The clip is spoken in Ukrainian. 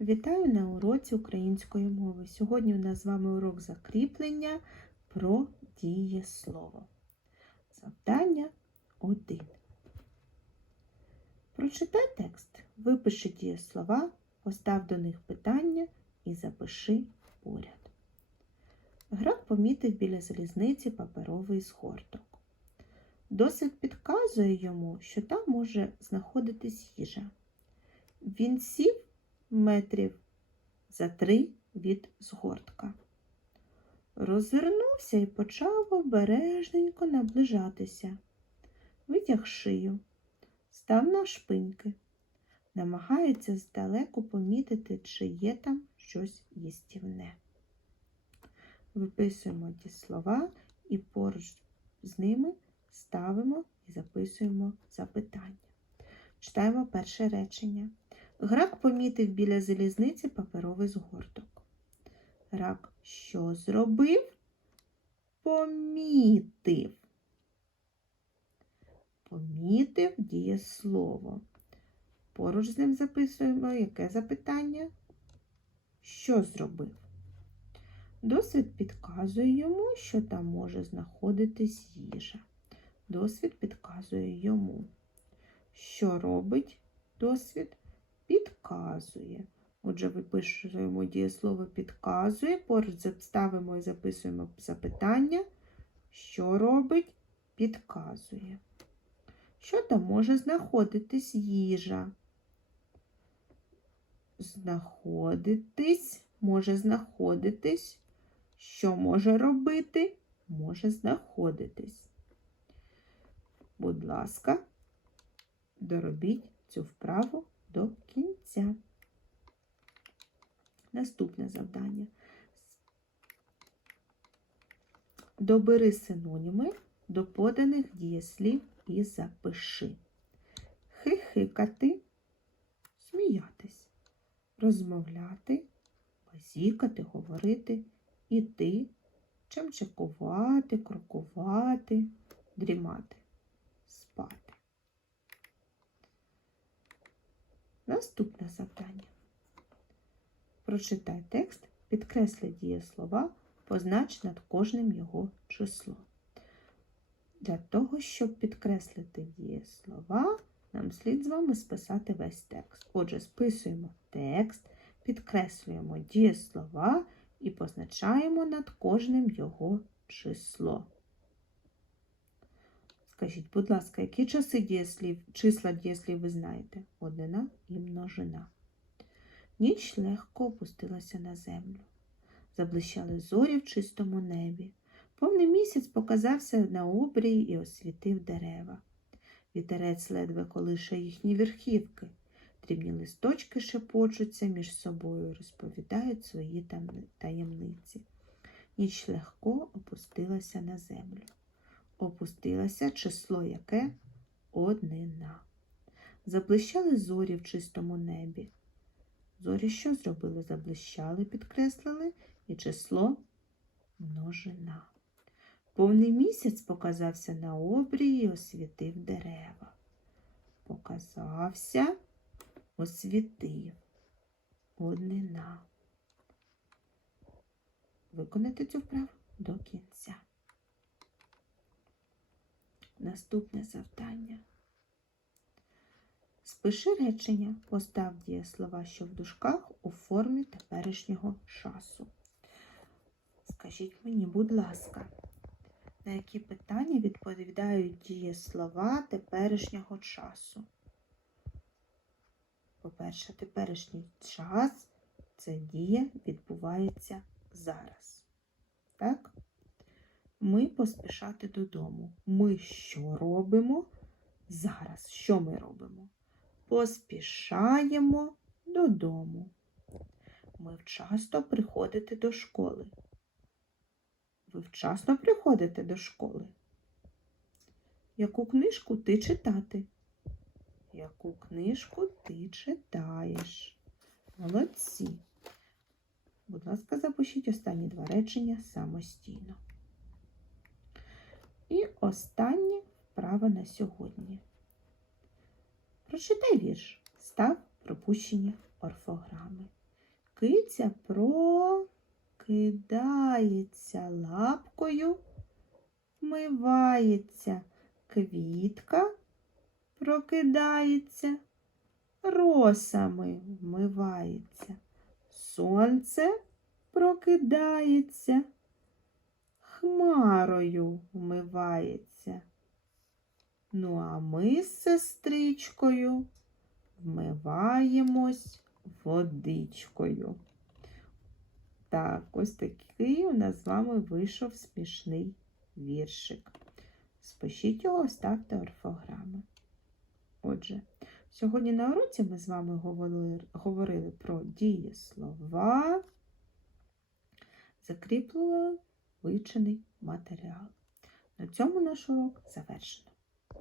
Вітаю на уроці української мови. Сьогодні у нас з вами урок закріплення про дієслово. Завдання 1. Прочитай текст, випиши дієслова, постав до них питання і запиши поряд. Грак помітив біля залізниці паперовий згорток. Досвід підказує йому, що там може знаходитись їжа. Він сів метрів за три від згортка. Розвернувся і почав обережненько наближатися. Витяг шию, став навшпиньки, намагається здалеку помітити, чи є там щось їстівне. Виписуємо ті слова і поруч з ними ставимо і записуємо запитання. Читаємо перше речення. Грак помітив біля залізниці паперовий згорток. Грак що зробив? Помітив. Помітив дієслово. Поруч з ним записуємо яке запитання? Що зробив? Досвід підказує йому, що там може знаходитись їжа. Досвід підказує йому. Що робить досвід? Підказує. Отже, випишуємо дієслово підказує, поруч ставимо і записуємо запитання. Що робить? Підказує. Що там може знаходитись їжа? Знаходитись, може знаходитись. Що може робити? Може знаходитись. Будь ласка, доробіть цю вправу до кінця. Наступне завдання. Добери синоніми до поданих дієслів і запиши. Хихикати, сміятись, розмовляти, базікати, говорити, іти, чимчикувати, крокувати, дрімати, Наступне завдання. Прочитай текст, підкресли дієслова, познач над кожним його число. Для того, щоб підкреслити дієслова, нам слід з вами списати весь текст. Отже, списуємо текст, підкреслюємо дієслова і позначаємо над кожним його число. Скажіть, будь ласка, які часи дієслів, числа дієслів ви знаєте? Однина і множина. Ніч легко опустилася на землю. Заблищали зорі в чистому небі. Повний місяць показався на обрії і освітив дерева. Вітерець ледве колише їхні верхівки. Дрібні листочки шепочуться між собою, розповідають свої таємниці. Ніч легко опустилася на землю. Опустилося число яке однина. Заблищали зорі в чистому небі. Зорі що зробили? Заблищали, підкреслили і число множина. Повний місяць показався на обрії і освітив дерева. Показався, освітив однина. Виконати цю вправу до кінця. Наступне завдання. Спиши речення, постав дієслова, що в дужках у формі теперішнього часу. Скажіть мені, будь ласка, на які питання відповідають дієслова теперішнього часу? По-перше, теперішній час це дія відбувається зараз. Так? Ми поспішати додому. Ми що робимо зараз? Що ми робимо? Поспішаємо додому. Ми вчасно приходите до школи. Ви вчасно приходите до школи. Яку книжку ти читати? Яку книжку ти читаєш? Молодці. Будь ласка, запишіть останні два речення самостійно. І останнє вправа на сьогодні. Прочитай вірш, став пропущені орфограми. Киця прокидається лапкою, вмивається. Квітка прокидається, росами вмивається. Сонце прокидається, хмарою вмивається. Ну, а ми з сестричкою вмиваємось водичкою. Так, ось такий у нас з вами вийшов смішний віршик. Спишіть його, ставте орфограми. Отже, сьогодні на уроці ми з вами говорили, говорили про дієслова, закріплювали вивчений матеріал. На цьому наш урок завершено.